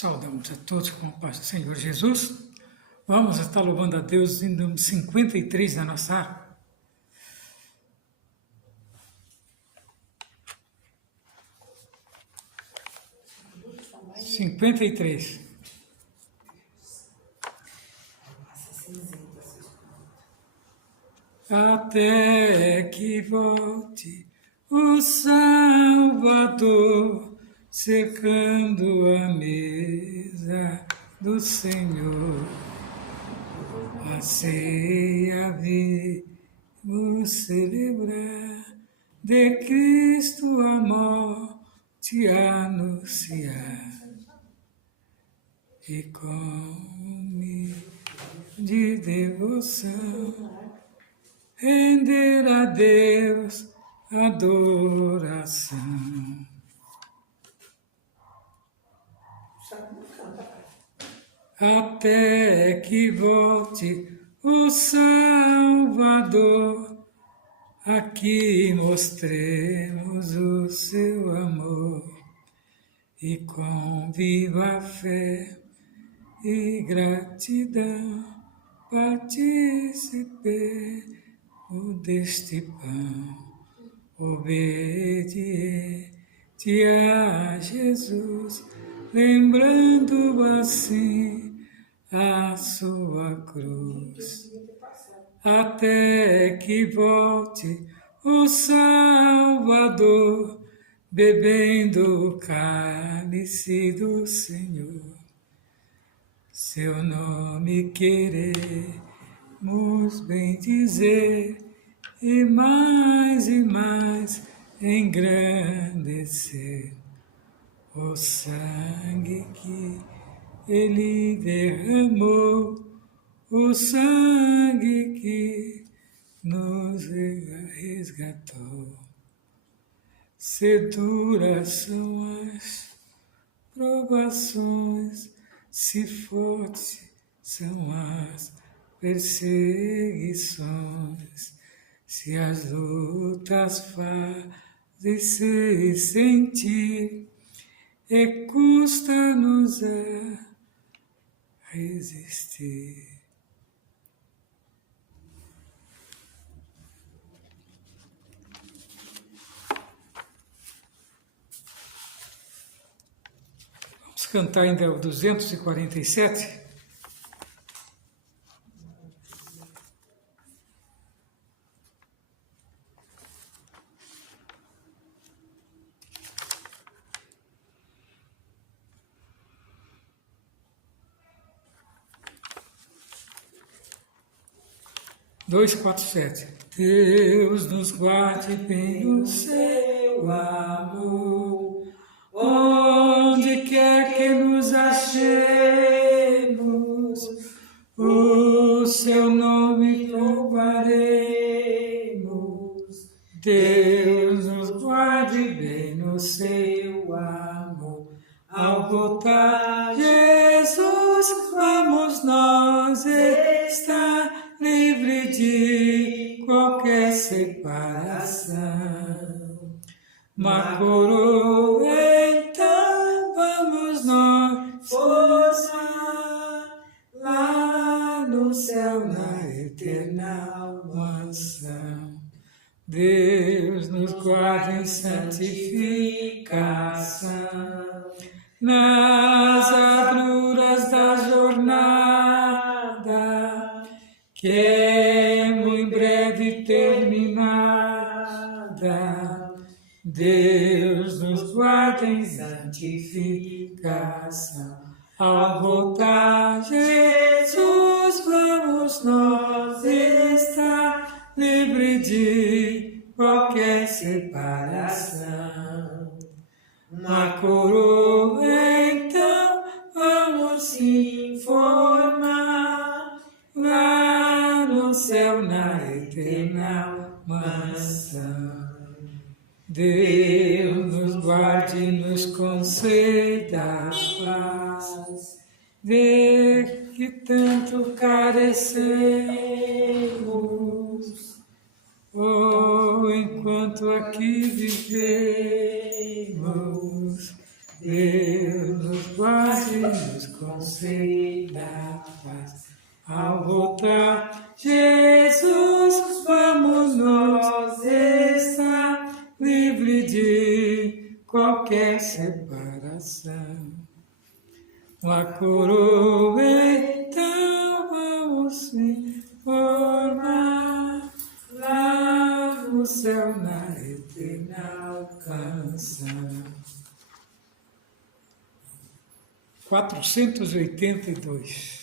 Saudamos a todos com a paz do Senhor Jesus. Vamos estar louvando a Deus em número 53 da nossa harpa. Cinquenta e três. Até que volte o Salvador, cercando a mesa do Senhor. A ceia vimos celebrar, de Cristo a morte anunciar. E com de devoção render a Deus adoração. Até que volte o Salvador, aqui mostremos o seu amor e com viva fé e gratidão participemos deste pão, obediente a Jesus, lembrando assim a sua cruz. Até que volte o Salvador, bebendo o cálice do Senhor, seu nome queremos bendizer e mais engrandecer. O sangue que ele derramou, o sangue que nos resgatou. Se duras são as provações, se fortes são as perseguições, se as lutas fazem se sentir, e custa-nos a resistir. Vamos cantar ainda o 247. Dois, quatro, sete. Deus nos guarde bem no seu amor, onde quer que nos achemos, o seu nome louvaremos. Deus nos guarde bem no seu amor, ao voltar Jesus, vamos nós estar livre de qualquer separação. Uma coroa, então vamos nós forçar lá no céu, na eterna mansão. Deus nos guarde em santificação, nas agruras da jornada, que é muito breve terminada. Deus nos guarda em santificação. Ao voltar Jesus, vamos nós estar livre de qualquer separação. Uma coroa, então, vamos informar lá no céu, na eterna mansão. Deus nos guarde e nos conceda paz, de que tanto carecemos, enquanto aqui vivemos. Deus nos guarde-nos com sede da paz. Ao voltar, Jesus, vamos nós estar livre de qualquer separação. Uma coroa, então vamos formar lá no céu, na eterna alcançar. 482.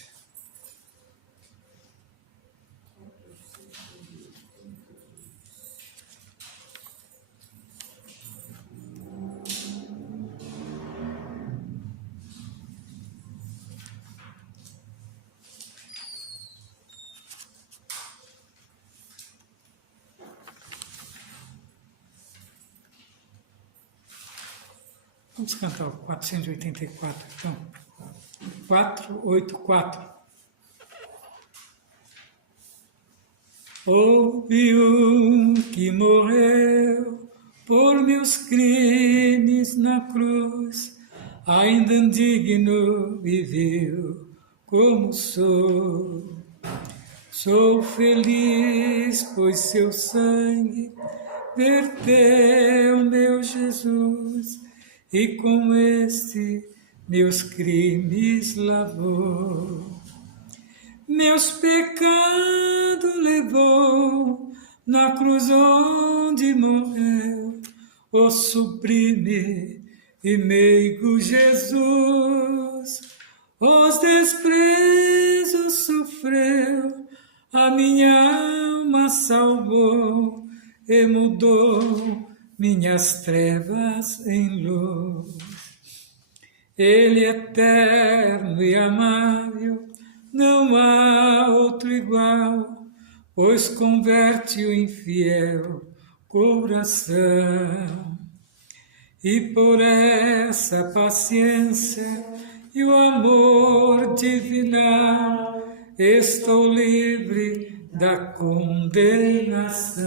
Vamos cantar o 484, então. 484. Houve um que morreu por meus crimes na cruz, ainda indigno viveu como sou. Sou feliz, pois seu sangue verteu meu Jesus, e com este meus crimes lavou. Meus pecados levou na cruz onde morreu, o sublime e meigo Jesus. Os desprezos sofreu, a minha alma salvou e mudou minhas trevas em luz. Ele é eterno e amável, não há outro igual, pois converte o infiel coração. E por essa paciência e o amor divinal, estou livre da condenação.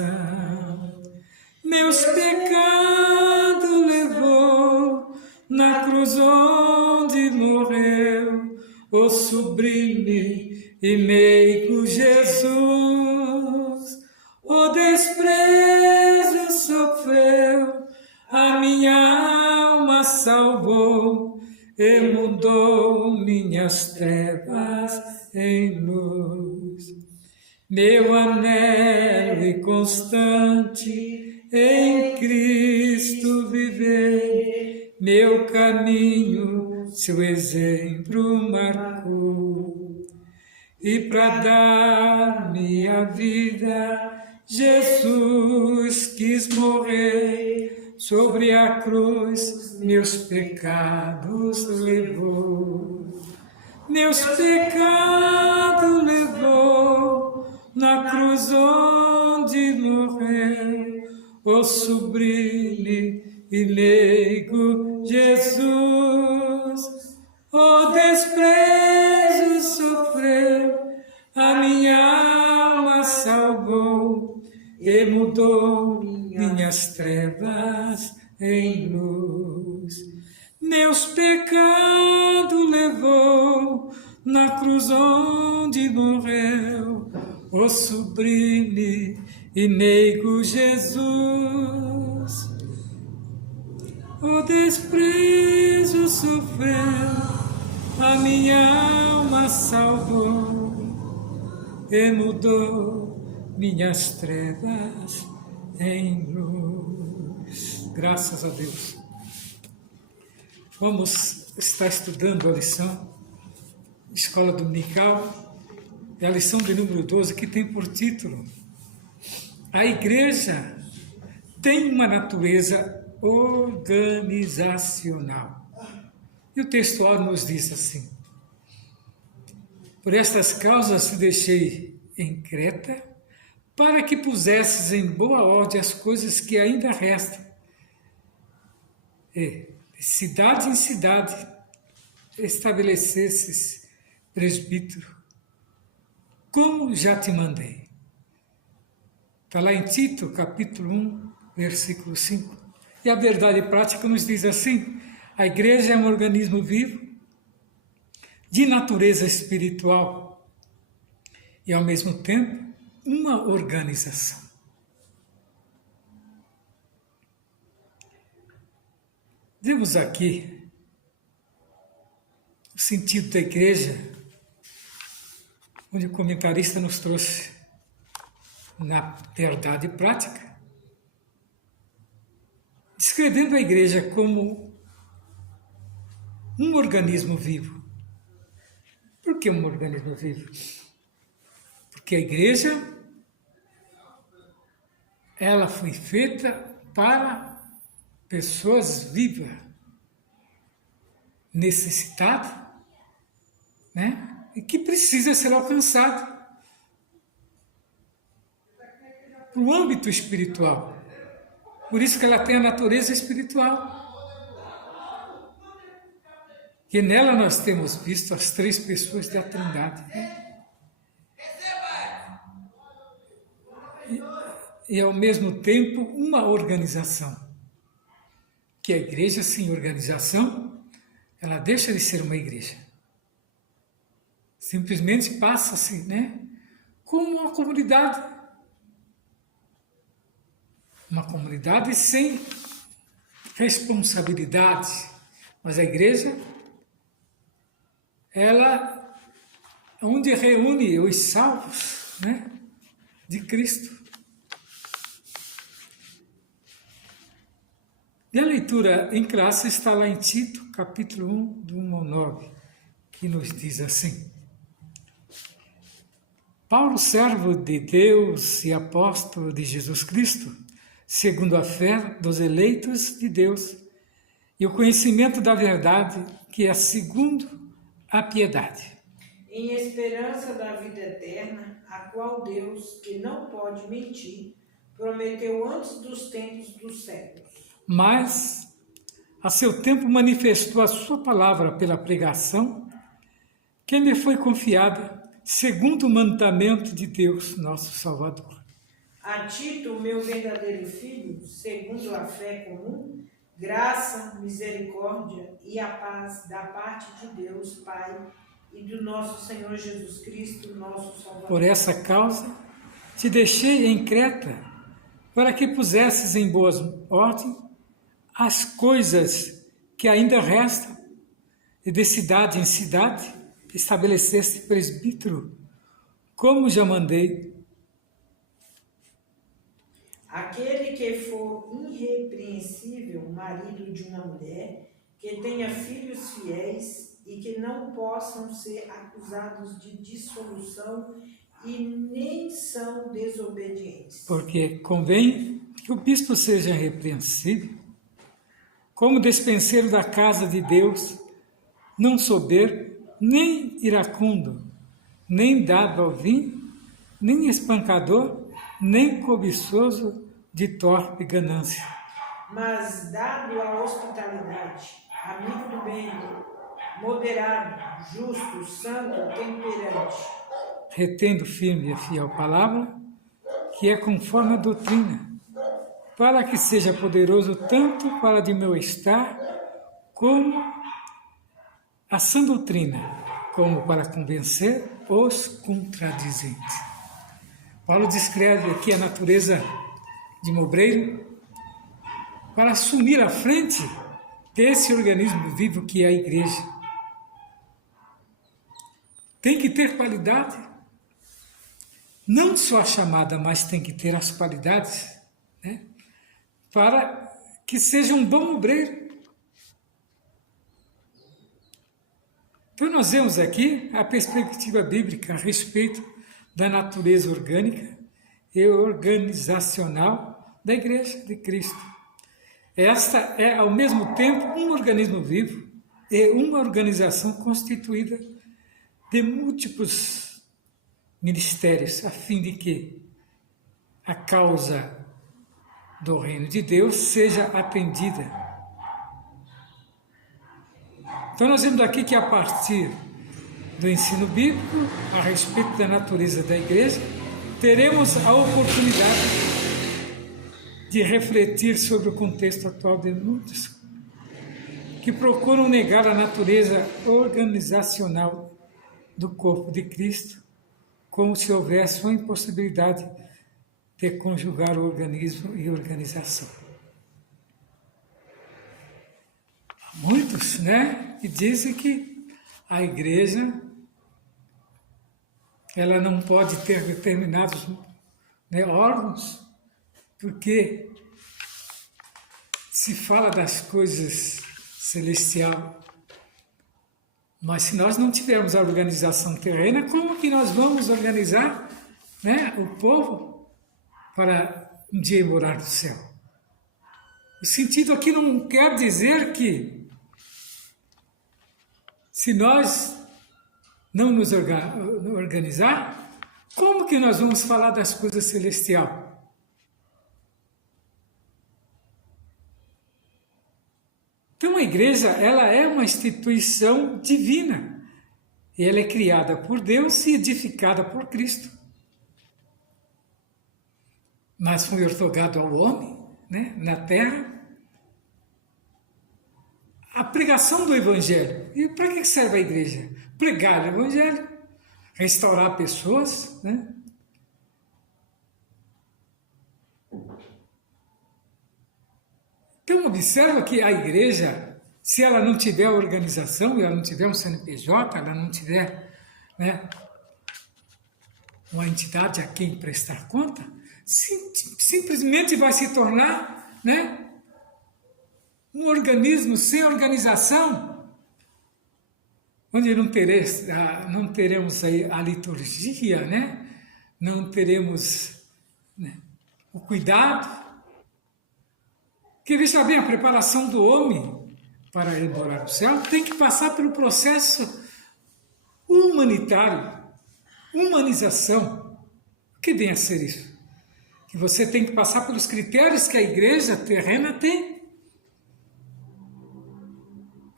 Meus pecados levou na cruz onde morreu, o sublime e meigo Jesus. O desprezo sofreu, a minha alma salvou e mudou minhas trevas em luz. Meu anelo e constante em Cristo viver, meu caminho seu exemplo marcou. E para dar-me a vida, Jesus quis morrer, sobre a cruz meus pecados levou. Meus pecados levou na cruz onde morreu, o sublime e meigo Jesus. O desprezo sofreu, a minha alma salvou e mudou minhas trevas em luz. Meus pecados levou na cruz onde morreu, o sublime e meigo Jesus. O desprezo sofreu, a minha alma salvou e mudou minhas trevas em luz. Graças a Deus. Vamos estar estudando a lição Escola Dominical, é a lição de número 12, que tem por título: A Igreja tem uma natureza organizacional. E o textual nos diz assim: Por estas causas te deixei em Creta, para que pusesses em boa ordem as coisas que ainda restam, e de cidade em cidade estabelecesses presbítero, como já te mandei. Está lá em Tito, capítulo 1, versículo 5. E a verdade prática nos diz assim: a igreja é um organismo vivo, de natureza espiritual e, ao mesmo tempo, uma organização. Vemos aqui o sentido da igreja, onde o comentarista nos trouxe na verdade prática, descrevendo a igreja como um organismo vivo. Por que um organismo vivo? Porque a igreja, ela foi feita para pessoas vivas, necessitadas, né? E que precisa ser alcançado para o âmbito espiritual. Por isso que ela tem a natureza espiritual. E nela nós temos visto as três pessoas da Trindade. E ao mesmo tempo uma organização. Que a igreja sem organização, ela deixa de ser uma igreja. Simplesmente passa-se, né, como uma comunidade. Uma comunidade sem responsabilidade. Mas a igreja, ela é onde reúne os salvos, né, de Cristo. E a leitura em classe está lá em Tito, capítulo 1, do 1 ao 9, que nos diz assim: Paulo, servo de Deus e apóstolo de Jesus Cristo, segundo a fé dos eleitos de Deus e o conhecimento da verdade, que é segundo a piedade. Em esperança da vida eterna, a qual Deus, que não pode mentir, prometeu antes dos tempos dos séculos. Mas, a seu tempo, manifestou a sua palavra pela pregação, que me foi confiada, segundo o mandamento de Deus, nosso Salvador. A Tito, meu verdadeiro filho, segundo a fé comum, graça, misericórdia e a paz da parte de Deus, Pai, e do nosso Senhor Jesus Cristo, nosso Salvador. Por essa causa, te deixei em Creta, para que pusesses em boa ordem as coisas que ainda restam, e de cidade em cidade estabeleceste presbítero, como já mandei. Aquele que for irrepreensível, marido de uma mulher, que tenha filhos fiéis e que não possam ser acusados de dissolução e nem são desobedientes. Porque convém que o bispo seja irrepreensível, como despenseiro da casa de Deus, não soberbo, nem iracundo, nem dado ao vinho, nem espancador, nem cobiçoso de torpe ganância. Mas dado à hospitalidade, amigo do bem, moderado, justo, santo, temperante. Retendo firme a fiel palavra, que é conforme a doutrina, para que seja poderoso tanto para admoestar como a sã doutrina, como para convencer os contradizentes. Paulo descreve aqui a natureza de um obreiro para assumir a frente desse organismo vivo que é a igreja. Tem que ter qualidade, não só a chamada, mas tem que ter as qualidades, né, para que seja um bom obreiro. Então nós vemos aqui a perspectiva bíblica a respeito da natureza orgânica e organizacional da Igreja de Cristo. Esta é, ao mesmo tempo, um organismo vivo e uma organização constituída de múltiplos ministérios, a fim de que a causa do reino de Deus seja atendida. Então nós vemos aqui que a partir do ensino bíblico a respeito da natureza da igreja, teremos a oportunidade de refletir sobre o contexto atual de muitos que procuram negar a natureza organizacional do corpo de Cristo, como se houvesse uma impossibilidade de conjugar o organismo e organização. Há muitos, que dizem que a igreja ela não pode ter determinados órgãos, porque se fala das coisas celestiais, mas se nós não tivermos a organização terrena, como que nós vamos organizar o povo para um dia morar no céu? O sentido aqui não quer dizer que se nós não nos organizar, como que nós vamos falar das coisas celestiais? Então a igreja, ela é uma instituição divina. E ela é criada por Deus e edificada por Cristo. Mas foi outorgado ao homem, na terra, a pregação do Evangelho. E para que serve a igreja? Pregar o Evangelho, restaurar pessoas, Então, observa que a igreja, se ela não tiver organização, ela não tiver um CNPJ, ela não tiver uma entidade a quem prestar conta, simplesmente vai se tornar um organismo sem organização, onde não teremos aí a liturgia, não teremos o cuidado. Porque, veja bem, a preparação do homem para ir morar no céu tem que passar pelo processo humanitário, humanização. O que vem a ser isso? Que você tem que passar pelos critérios que a igreja terrena tem.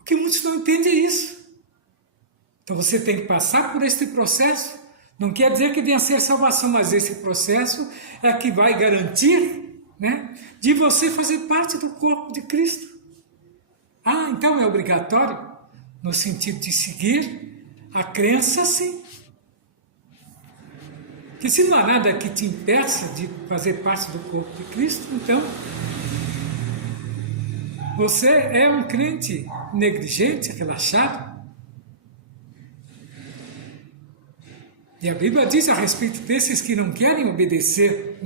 O que muitos não entendem é isso. Então você tem que passar por este processo. Não quer dizer que venha a ser salvação, mas esse processo é que vai garantir de você fazer parte do corpo de Cristo. Então é obrigatório, no sentido de seguir a crença, sim. Que se não há nada que te impeça de fazer parte do corpo de Cristo, então você é um crente negligente, relaxado. E a Bíblia diz a respeito desses que não querem obedecer,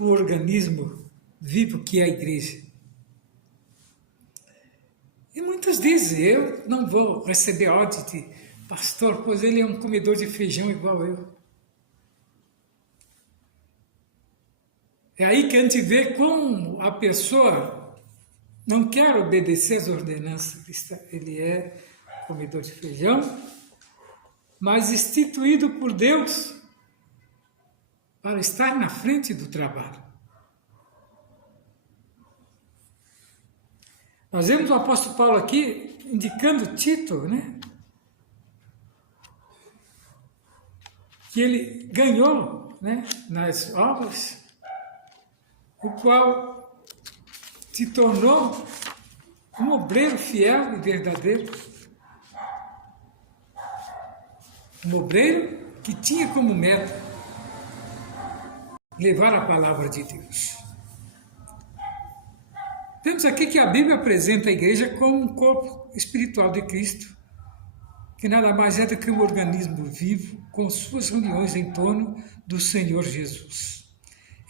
o organismo vivo que é a igreja. E muitos dizem, eu não vou receber ordem de pastor, pois ele é um comedor de feijão igual eu. É aí que a gente vê como a pessoa não quer obedecer às ordenanças. Ele é comedor de feijão, mas instituído por Deus para estar na frente do trabalho. Nós vemos o apóstolo Paulo aqui indicando Tito, que ele ganhou, nas obras, o qual se tornou um obreiro fiel e verdadeiro. Um obreiro que tinha como meta levar a palavra de Deus. Temos aqui que a Bíblia apresenta a igreja como um corpo espiritual de Cristo, que nada mais é do que um organismo vivo com suas reuniões em torno do Senhor Jesus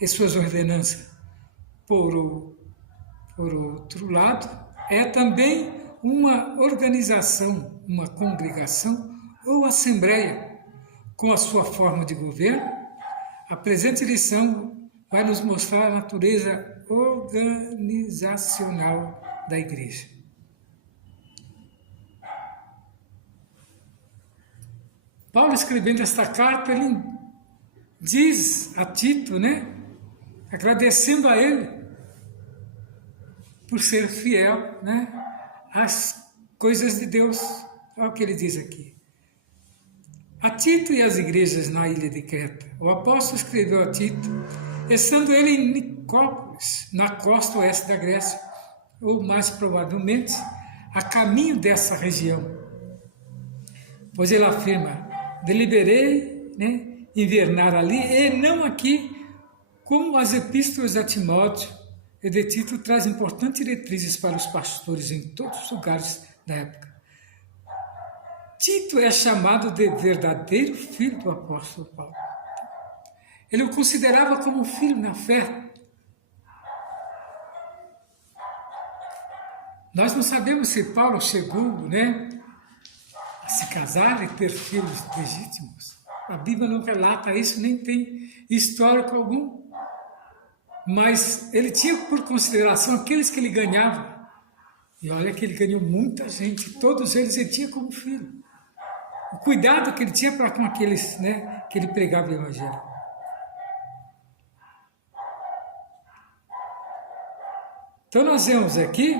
e suas ordenanças. Por outro lado, é também uma organização, uma congregação ou assembleia com a sua forma de governo. A presente lição vai nos mostrar a natureza organizacional da igreja. Paulo, escrevendo esta carta, ele diz a Tito, agradecendo a ele por ser fiel, às coisas de Deus. Olha o que ele diz aqui. A Tito e as igrejas na ilha de Creta. O apóstolo escreveu a Tito, estando ele em Nicópolis, na costa oeste da Grécia, ou mais provavelmente a caminho dessa região. Pois ele afirma, deliberei, invernar ali e não aqui, como as epístolas a Timóteo e de Tito traz importantes diretrizes para os pastores em todos os lugares da época. Tito é chamado de verdadeiro filho do apóstolo Paulo. Ele o considerava como um filho na fé. Nós não sabemos se Paulo chegou, a se casar e ter filhos legítimos. A Bíblia não relata isso, nem tem histórico algum. Mas ele tinha por consideração aqueles que ele ganhava. E olha que ele ganhou muita gente, todos eles ele tinha como filho. O cuidado que ele tinha para com aqueles, que ele pregava o Evangelho. Então nós vemos aqui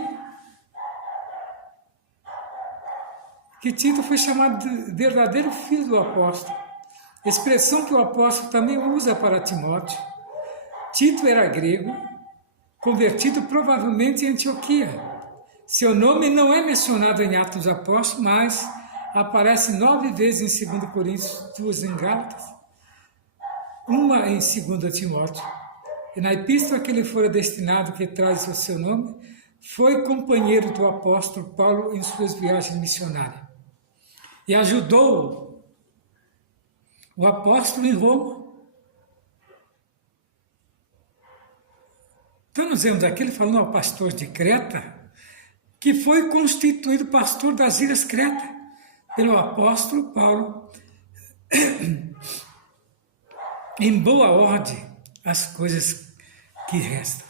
que Tito foi chamado de verdadeiro filho do apóstolo, expressão que o apóstolo também usa para Timóteo. Tito era grego, convertido provavelmente em Antioquia. Seu nome não é mencionado em Atos dos Apóstolos, mas aparece 9 vezes em 2 Coríntios, 2 em Gálatas, uma em 2 Timóteo. E na epístola que ele fora destinado, que traz o seu nome, foi companheiro do apóstolo Paulo em suas viagens missionárias. E ajudou o apóstolo em Roma. Então nós vemos aqui ele falando ao pastor de Creta, que foi constituído pastor das ilhas Creta pelo apóstolo Paulo, em boa ordem as coisas que restam.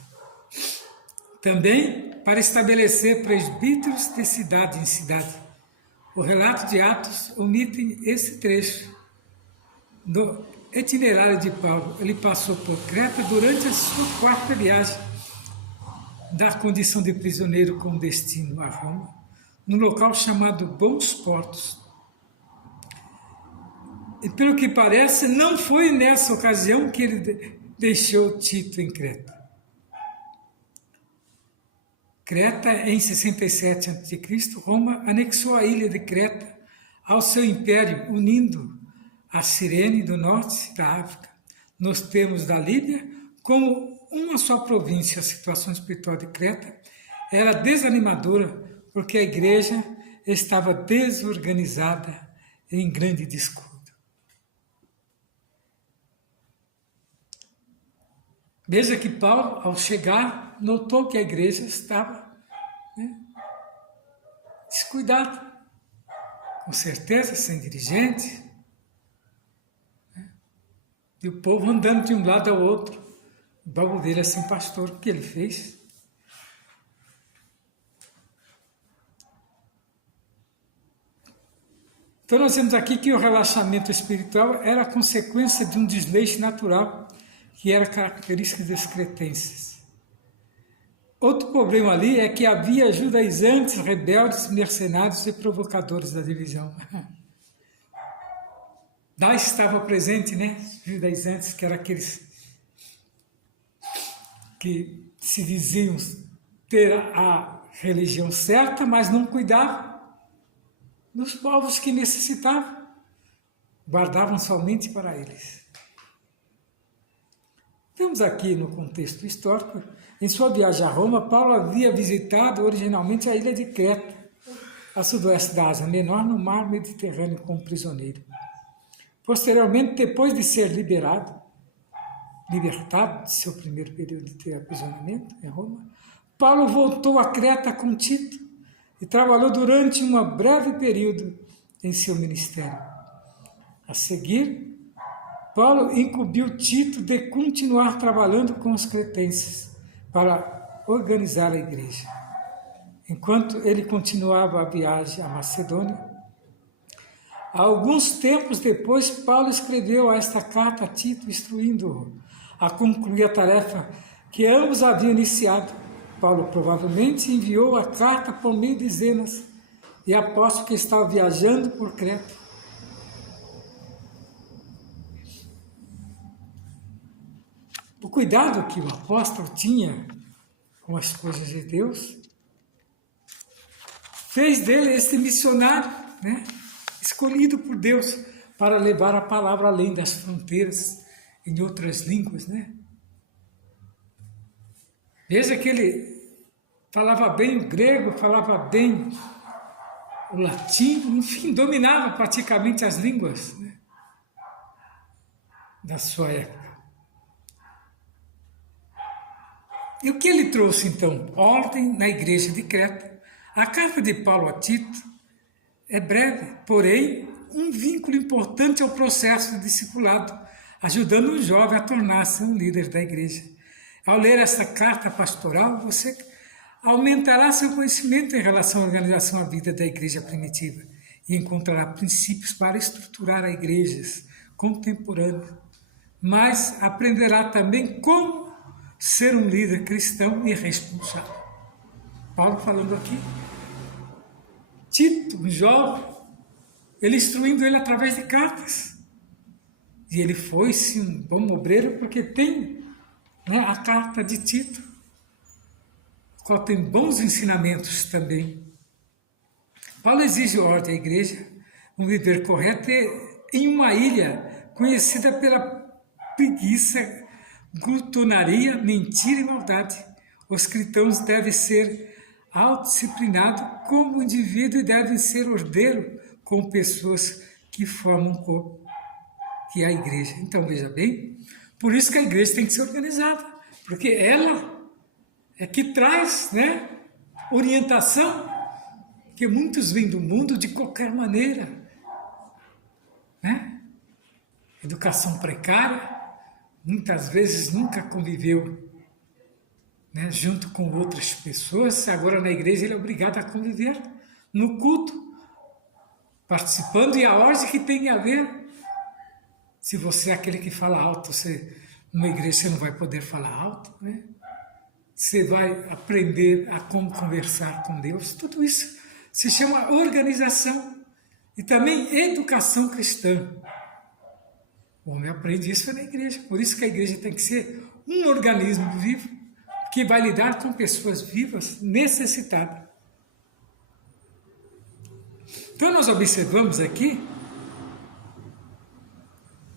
Também para estabelecer presbíteros de cidade em cidade. O relato de Atos omite esse trecho do itinerário de Paulo. Ele passou por Creta durante a sua 4ª viagem, da condição de prisioneiro com destino a Roma, no local chamado Bons Portos. E pelo que parece, não foi nessa ocasião que ele deixou Tito em Creta. Creta, em 67 a.C., Roma anexou a ilha de Creta ao seu império, unindo a Cirene do norte da África, nos termos da Líbia, como uma só província. A situação espiritual de Creta era desanimadora, porque a igreja estava desorganizada em grande descuido. Veja que Paulo, ao chegar, notou que a igreja estava descuidada, com certeza, sem dirigente, e o povo andando de um lado ao outro. O Paulo dele é sem pastor. O que ele fez? Então nós vemos aqui que o relaxamento espiritual era a consequência de um desleixo natural, que era característica dos cretenses. Outro problema ali é que havia judaizantes, rebeldes, mercenários e provocadores da divisão. Lá estava presente, judaizantes, que eram aqueles que se diziam ter a religião certa, mas não cuidavam dos povos que necessitavam, guardavam somente para eles. Temos aqui no contexto histórico, em sua viagem a Roma, Paulo havia visitado originalmente a ilha de Creta, a sudoeste da Ásia Menor, no mar Mediterrâneo, como prisioneiro. Posteriormente, depois de ser libertado de seu primeiro período de aprisionamento em Roma, Paulo voltou a Creta com Tito e trabalhou durante um breve período em seu ministério. A seguir, Paulo incumbiu Tito de continuar trabalhando com os cretenses para organizar a igreja. Enquanto ele continuava a viagem à Macedônia, alguns tempos depois, Paulo escreveu esta carta a Tito, instruindo-o a concluir a tarefa que ambos haviam iniciado. Paulo provavelmente enviou a carta por meio de Zenas, e aposto que estava viajando por Creta. O cuidado que o apóstolo tinha com as coisas de Deus fez dele este missionário, né? Escolhido por Deus para levar a palavra além das fronteiras, em outras línguas, né? Veja que ele falava bem o grego, falava bem o latim, enfim, dominava praticamente as línguas, né, da sua época. E o que ele trouxe, então? Ordem na igreja de Creta. A carta de Paulo a Tito é breve, porém, um vínculo importante ao processo de discipulado, ajudando um jovem a tornar-se um líder da igreja. Ao ler esta carta pastoral, você aumentará seu conhecimento em relação à organização da vida da igreja primitiva e encontrará princípios para estruturar as igrejas contemporâneas, mas aprenderá também como ser um líder cristão e responsável. Paulo falando aqui, Tito, um jovem, ele instruindo ele através de cartas. E ele foi, sim, um bom obreiro, porque tem, né, a carta de Tito, qual tem bons ensinamentos também. Paulo exige ordem à igreja, um viver correto em uma ilha conhecida pela preguiça, glutonaria, mentira e maldade. Os cristãos devem ser autodisciplinados como indivíduo e devem ser ordeiros com pessoas que formam um corpo, que é a igreja. Então, veja bem, por isso que a igreja tem que ser organizada, porque ela é que traz, né, orientação, que muitos vêm do mundo de qualquer maneira, né? Educação precária, muitas vezes nunca conviveu, né, junto com outras pessoas, agora na igreja ele é obrigado a conviver no culto, participando, e a ordem que tem a ver. Se você é aquele que fala alto, numa igreja você não vai poder falar alto, né? Você vai aprender a como conversar com Deus. Tudo isso se chama organização e também educação cristã. O homem aprende isso na igreja. Por isso que a igreja tem que ser um organismo vivo que vai lidar com pessoas vivas necessitadas. Então nós observamos aqui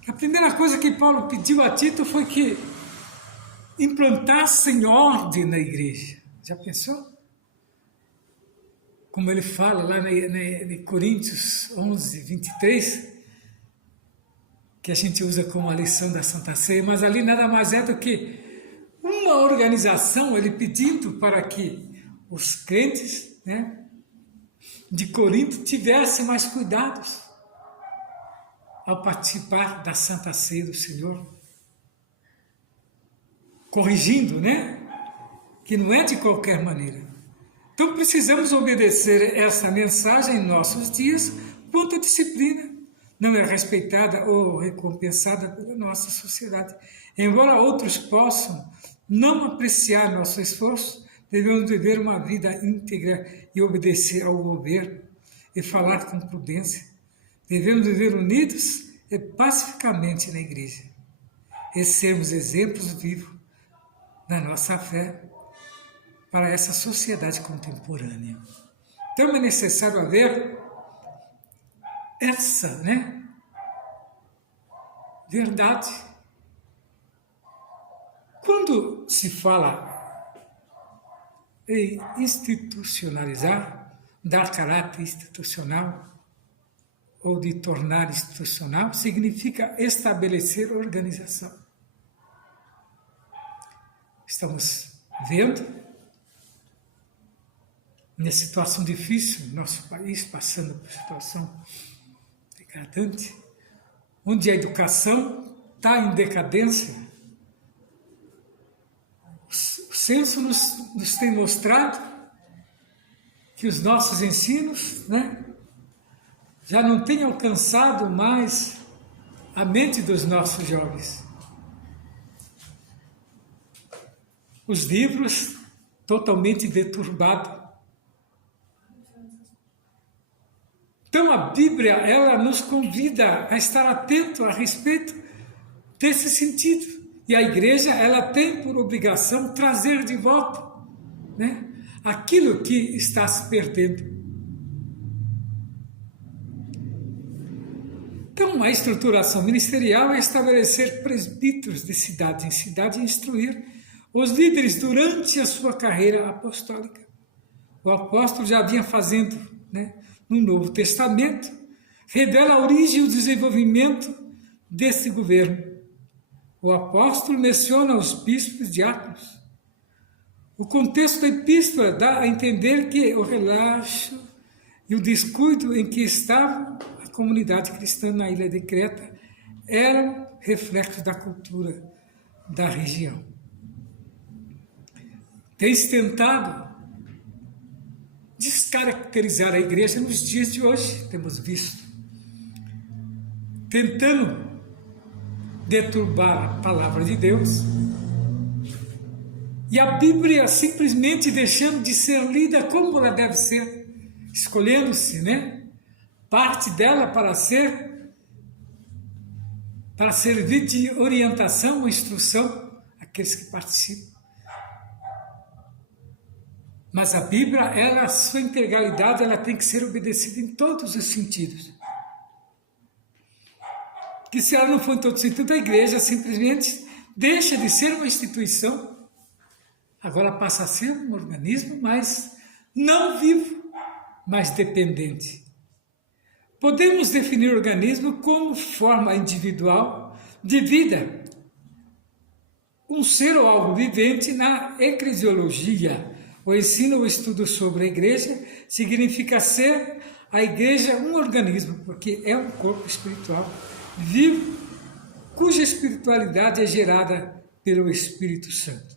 que a primeira coisa que Paulo pediu a Tito foi que implantassem ordem na igreja. Já pensou? Como ele fala lá em Coríntios 11, 23, que a gente usa como a lição da Santa Ceia, mas ali nada mais é do que uma organização, ele pedindo para que os crentes, né, de Corinto tivessem mais cuidados ao participar da Santa Ceia do Senhor. Corrigindo, né? Que não é de qualquer maneira. Então precisamos obedecer essa mensagem em nossos dias, quanto a disciplina não é respeitada ou recompensada pela nossa sociedade. Embora outros possam não apreciar nosso esforço, devemos viver uma vida íntegra e obedecer ao governo e falar com prudência. Devemos viver unidos e pacificamente na igreja e sermos exemplos vivos da nossa fé para essa sociedade contemporânea. Então é necessário haver essa, né, verdade. Quando se fala em institucionalizar, dar caráter institucional ou de tornar institucional, significa estabelecer organização. Estamos vendo, nessa situação difícil, nosso país passando por situação degradante, onde a educação está em decadência. O censo nos tem mostrado que os nossos ensinos, né, já não têm alcançado mais a mente dos nossos jovens. Os livros totalmente deturbados. Então a Bíblia, ela nos convida a estar atento a respeito desse sentido. E a igreja, ela tem por obrigação trazer de volta, né, aquilo que está se perdendo. Então, a estruturação ministerial é estabelecer presbíteros de cidade em cidade e instruir os líderes durante a sua carreira apostólica. O apóstolo já vinha fazendo, no Novo Testamento, revela a origem e o desenvolvimento desse governo. O apóstolo menciona os bispos e diáconos. O contexto da epístola dá a entender que o relaxo e o descuido em que estava a comunidade cristã na ilha de Creta eram reflexos da cultura da região. Tem-se tentado descaracterizar a igreja nos dias de hoje, temos visto, tentando deturbar a palavra de Deus, e a Bíblia simplesmente deixando de ser lida como ela deve ser, escolhendo-se, parte dela para servir de orientação ou instrução àqueles que participam. Mas a Bíblia, sua integralidade, ela tem que ser obedecida em todos os sentidos. Que se ela não for em todos os sentidos, a igreja simplesmente deixa de ser uma instituição, agora passa a ser um organismo, mas não vivo, mas dependente. Podemos definir o organismo como forma individual de vida, um ser ou algo vivente. Na eclesiologia, o ensino ou estudo sobre a igreja significa ser a igreja um organismo, porque é um corpo espiritual vivo, cuja espiritualidade é gerada pelo Espírito Santo.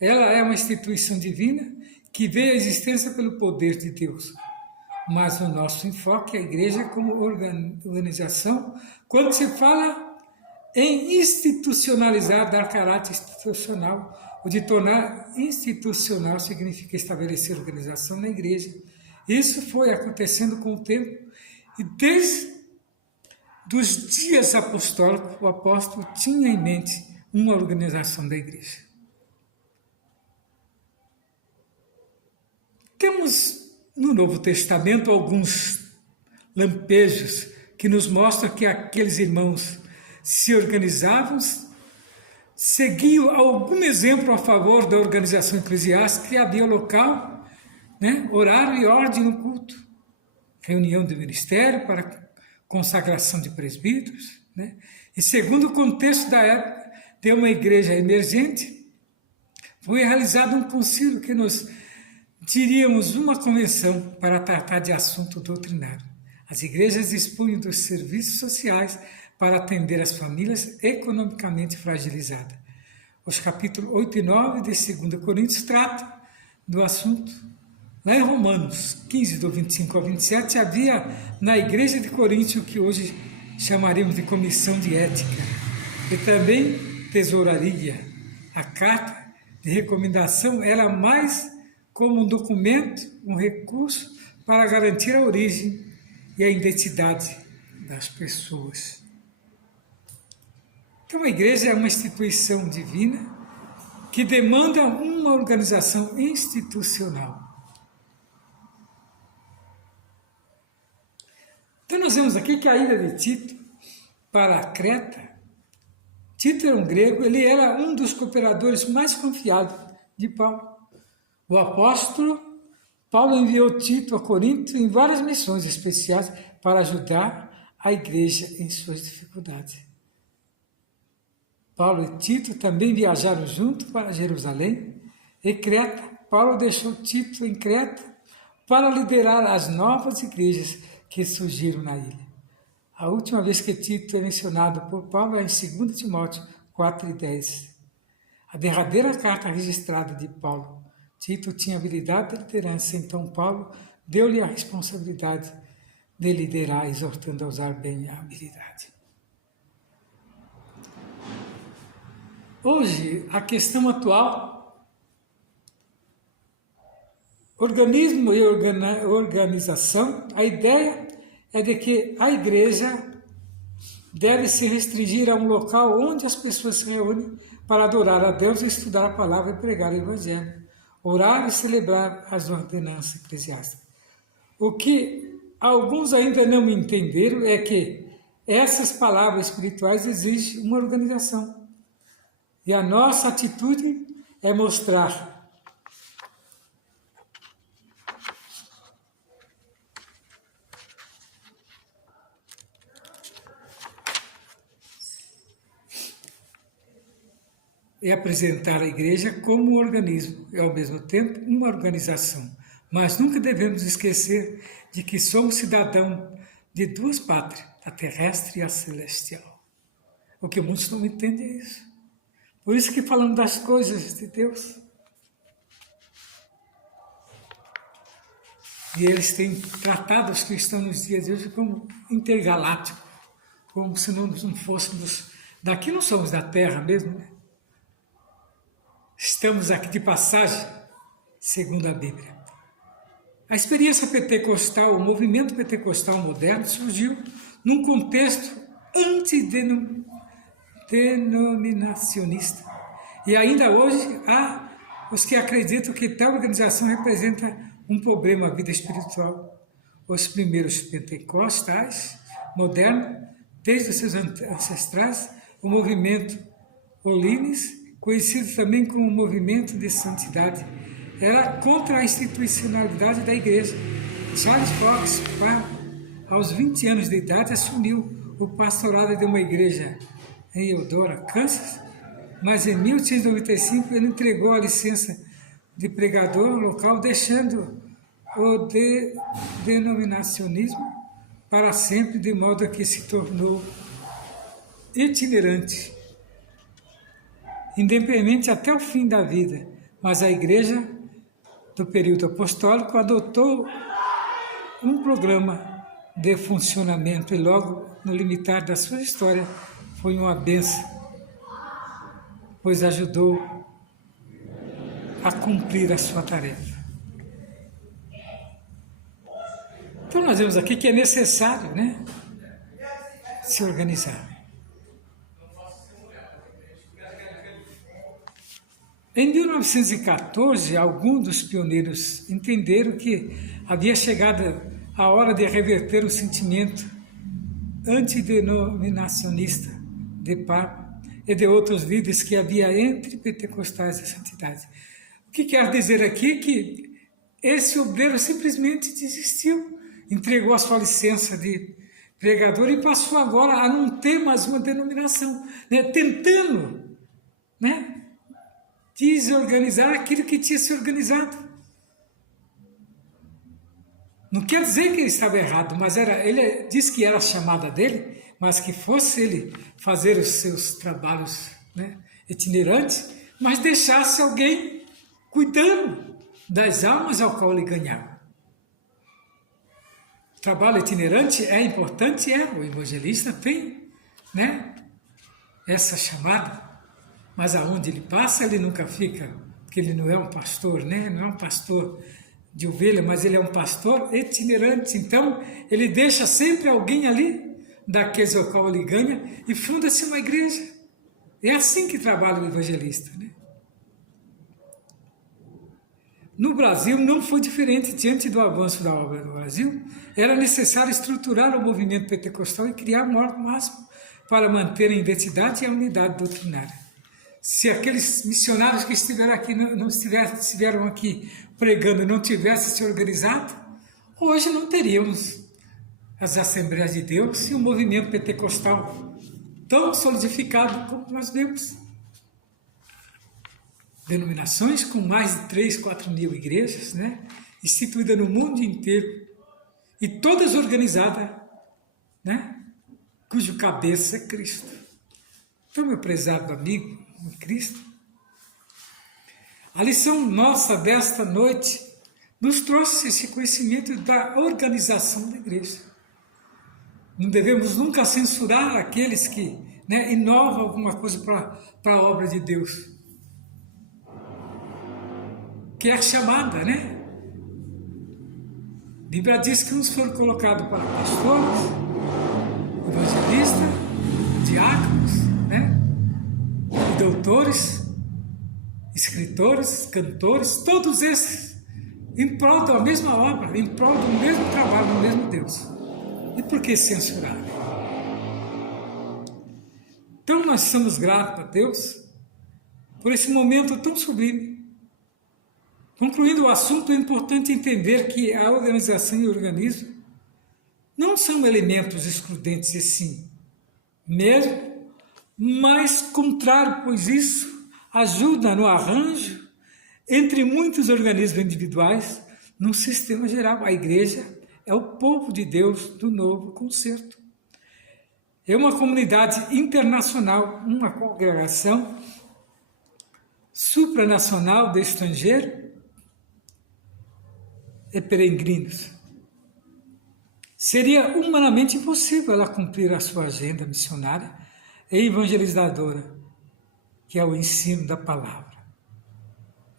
Ela é uma instituição divina que vê a existência pelo poder de Deus. Mas o nosso enfoque é a igreja como organização. Quando se fala em institucionalizar, dar caráter institucional, ou de tornar institucional, significa estabelecer organização na igreja. Isso foi acontecendo com o tempo, e desde os dias apostólicos, o apóstolo tinha em mente uma organização da igreja. Temos no Novo Testamento alguns lampejos que nos mostram que aqueles irmãos se organizavam, seguiam algum exemplo a favor da organização eclesiástica, e havia local, horário e ordem no culto, reunião do ministério para consagração de presbíteros, E segundo o contexto da época de uma igreja emergente, foi realizado um concílio que nós diríamos uma convenção para tratar de assunto doutrinário. As igrejas dispunham dos serviços sociais para atender as famílias economicamente fragilizadas. Os capítulos 8 e 9 de 2 Coríntios tratam do assunto. Lá em Romanos 15, do 25 ao 27, havia na igreja de Corinto o que hoje chamaremos de comissão de ética, e também tesouraria. A carta de recomendação era mais como um documento, um recurso para garantir a origem e a identidade das pessoas. Então, a igreja é uma instituição divina que demanda uma organização institucional. Então, nós vemos aqui que a ida de Tito para a Creta, Tito era um grego, ele era um dos cooperadores mais confiados de Paulo. O apóstolo Paulo enviou Tito a Corinto em várias missões especiais para ajudar a igreja em suas dificuldades. Paulo e Tito também viajaram juntos para Jerusalém e Creta. Paulo deixou Tito em Creta para liderar as novas igrejas que surgiram na ilha. A última vez que Tito é mencionado por Paulo é em 2 Timóteo 4:10. A derradeira carta registrada de Paulo. Tito tinha habilidade de liderança, então Paulo deu-lhe a responsabilidade de liderar, exortando a usar bem a habilidade. Hoje, a questão atual, organismo e organização, a ideia é de que a igreja deve se restringir a um local onde as pessoas se reúnem para adorar a Deus e estudar a palavra e pregar o evangelho, orar e celebrar as ordenanças eclesiásticas. O que alguns ainda não entenderam é que essas palavras espirituais exigem uma organização. E a nossa atitude é mostrar e apresentar a igreja como um organismo e, ao mesmo tempo, uma organização. Mas nunca devemos esquecer de que somos cidadãos de duas pátrias, a terrestre e a celestial. O que muitos não entendem é isso. Por isso que falando das coisas de Deus. E eles têm tratado os cristãos nos dias de hoje como intergalácticos, como se não fôssemos... Daqui não somos da Terra mesmo, né? Estamos aqui de passagem, segundo a Bíblia. A experiência pentecostal, o movimento pentecostal moderno surgiu num contexto antidenominacionista. E ainda hoje há os que acreditam que tal organização representa um problema à vida espiritual. Os primeiros pentecostais modernos, desde os seus ancestrais, o movimento Olines, conhecido também como movimento de santidade, era contra a institucionalidade da igreja. Charles Fox, aos 20 anos de idade, assumiu o pastorado de uma igreja em Eudora, Kansas, mas em 1895 ele entregou a licença de pregador local, deixando o denominacionismo para sempre, de modo que se tornou itinerante, independente até o fim da vida. Mas a igreja do período apostólico adotou um programa de funcionamento e logo, no limitar da sua história, foi uma bênção, pois ajudou a cumprir a sua tarefa. Então nós vemos aqui que é necessário, né, se organizar. Em 1914, alguns dos pioneiros entenderam que havia chegado a hora de reverter o sentimento antidenominacionista de Papa e de outros líderes que havia entre pentecostais e santidade. O que quer dizer aqui? Que esse obreiro simplesmente desistiu, entregou a sua licença de pregador e passou agora a não ter mais uma denominação, né, tentando, né, desorganizar aquilo que tinha se organizado. Não quer dizer que ele estava errado, mas ele disse que era a chamada dele, mas que fosse ele fazer os seus trabalhos, né, itinerantes, mas deixasse alguém cuidando das almas ao qual ele ganhava. O trabalho itinerante é importante, o evangelista tem, né, essa chamada. Mas aonde ele passa, ele nunca fica, porque ele não é um pastor, né? Não é um pastor de ovelha, mas ele é um pastor itinerante. Então, ele deixa sempre alguém ali, daqueles ao qual ele ganha, e funda-se uma igreja. É assim que trabalha o evangelista, né? No Brasil não foi diferente. Diante do avanço da obra no Brasil, era necessário estruturar o movimento pentecostal e criar um órgão máximo para manter a identidade e a unidade doutrinária. Se aqueles missionários que estiveram aqui estiveram aqui pregando não tivessem se organizado, hoje não teríamos as Assembleias de Deus e o movimento pentecostal tão solidificado como nós vemos. Denominações com mais de 3, 4 mil igrejas, né, instituídas no mundo inteiro, e todas organizadas, né, cujo cabeça é Cristo. Então, meu prezado amigo em Cristo, a lição nossa desta noite nos trouxe esse conhecimento da organização da igreja. Não devemos nunca censurar aqueles que, né, inovam alguma coisa para a obra de Deus, que é a chamada, né? A Bíblia diz que uns foram colocados para pastores, evangelistas, diáconos, né? Doutores, escritores, cantores, todos esses em prol da mesma obra, em prol do mesmo trabalho, do mesmo Deus. E por que censurar? Então nós somos gratos a Deus por esse momento tão sublime. Concluindo o assunto, é importante entender que a organização e o organismo não são elementos excludentes, e sim, mesmo, mas contrário, pois isso ajuda no arranjo entre muitos organismos individuais num sistema geral. A igreja é o povo de Deus do novo concerto. É uma comunidade internacional, uma congregação supranacional de estrangeiros e peregrinos. Seria humanamente impossível ela cumprir a sua agenda missionária e evangelizadora, que é o ensino da palavra.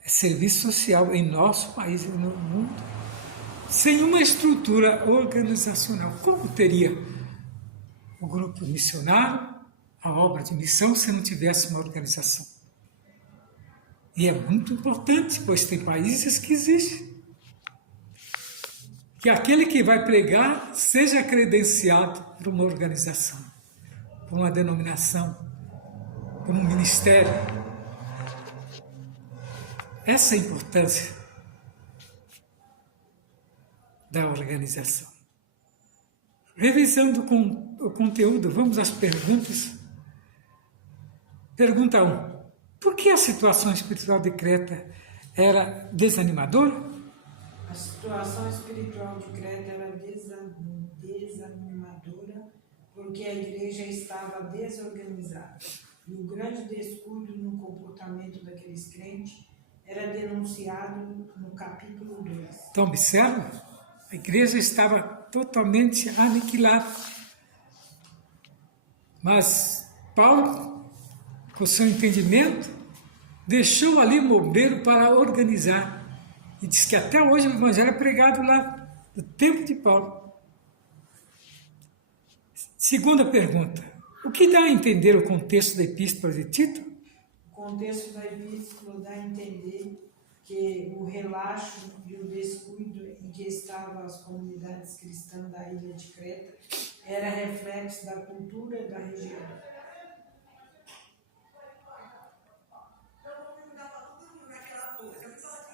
É serviço social em nosso país e no mundo, sem uma estrutura organizacional. Como teria o grupo missionário, a obra de missão, se não tivesse uma organização? E é muito importante, pois tem países que exigem que aquele que vai pregar seja credenciado por uma organização, por uma denominação, por um ministério. Essa é a importância da organização. Revisando o conteúdo, vamos às perguntas. Pergunta 1. Por que a situação espiritual de Creta era desanimadora? A situação espiritual de Creta era desanimadora porque a igreja estava desorganizada. E o grande descuido no comportamento daqueles crentes era denunciado no capítulo 2. Então, observa, a igreja estava totalmente aniquilada. Mas Paulo, com seu entendimento, deixou ali Mobreiro para organizar. E diz que até hoje o evangelho é pregado lá, no tempo de Paulo. Segunda pergunta. O que dá a entender o contexto da epístola de Tito? O contexto da epístola dá a entender que o relaxo e o descuido em que estavam as comunidades cristãs da ilha de Creta era reflexo da cultura da região.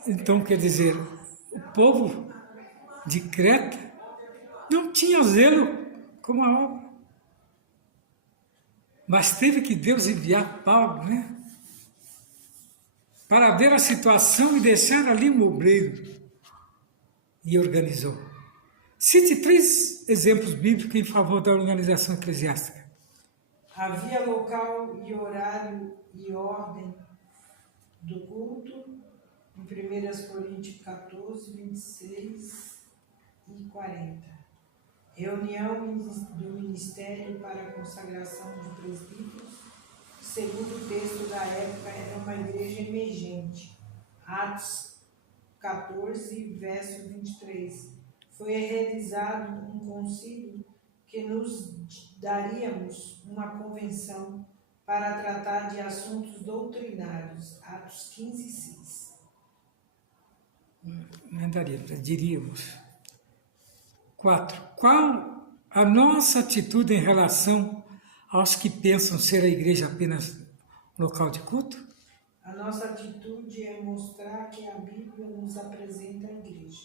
Então, quer dizer, o povo de Creta não tinha zelo como a obra. Mas teve que Deus enviar Paulo, né? Para ver a situação e deixar ali Mobreiro. E organizou. Cite 3 exemplos bíblicos em favor da organização eclesiástica. Havia local e horário e ordem do culto, em 1 Coríntios 14, 26 e 40. Reunião do ministério para a consagração de presbíteros. Segundo o texto da época, era uma igreja emergente. Atos 14, verso 23. Foi realizado um concílio que nos daríamos uma convenção para tratar de assuntos doutrinários. Atos 15, 6. Não daríamos, diríamos. 4. Qual a nossa atitude em relação aos que pensam ser a igreja apenas local de culto? A nossa atitude é mostrar que a Bíblia nos apresenta a igreja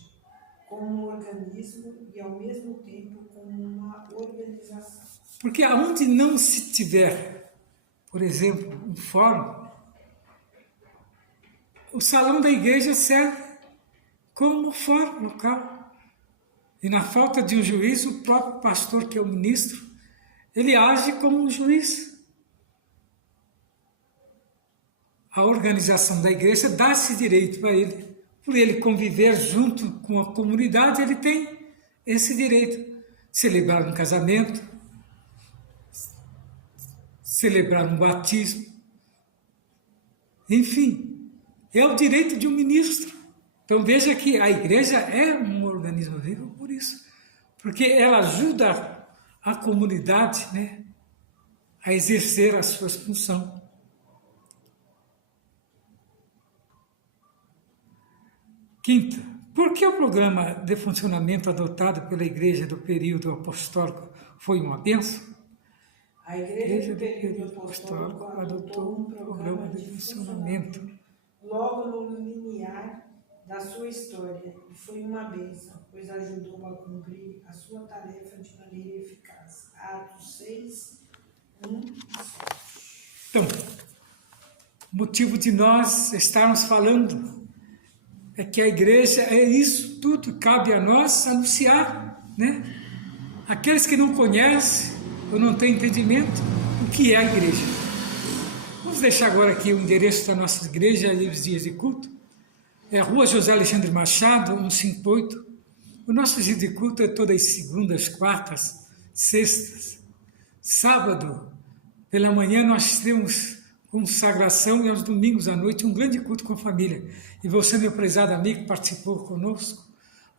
como um organismo e, ao mesmo tempo, como uma organização. Porque aonde não se tiver, por exemplo, um fórum, o salão da igreja serve como fórum local. E na falta de um juiz, o próprio pastor, que é o ministro, ele age como um juiz. A organização da igreja dá esse direito para ele. Por ele conviver junto com a comunidade, ele tem esse direito. Celebrar um casamento, celebrar um batismo. Enfim, é o direito de um ministro. Então veja que a igreja é um organismo vivo por isso. Porque ela ajuda a comunidade, né, a exercer as suas funções. Quinta, por que o programa de funcionamento adotado pela igreja do período apostólico foi uma bênção? A Igreja do Período Apostólico adotou um programa de funcionamento logo no limiar da sua história e foi uma bênção, pois ajudou a cumprir a sua tarefa de maneira eficaz. Atos 6, 1 e 7. Então, o motivo de nós estarmos falando é que a igreja é isso tudo, cabe a nós anunciar, né? Aqueles que não conhecem ou não têm entendimento, o que é a igreja. Vamos deixar agora aqui o endereço da nossa igreja e os dias de culto. É a Rua José Alexandre Machado, 158. O nosso dia de culto é todas as segundas, quartas, sextas. Sábado, pela manhã, nós temos consagração e aos domingos à noite um grande culto com a família. E você, meu prezado amigo, participou conosco.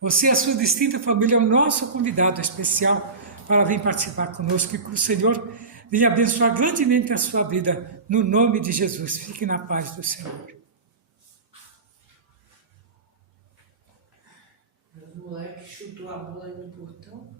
Você e a sua distinta família é o nosso convidado especial para vir participar conosco e que o Senhor venha abençoar grandemente a sua vida, no nome de Jesus. Fique na paz do Senhor. O moleque chutou a bola aí no portão.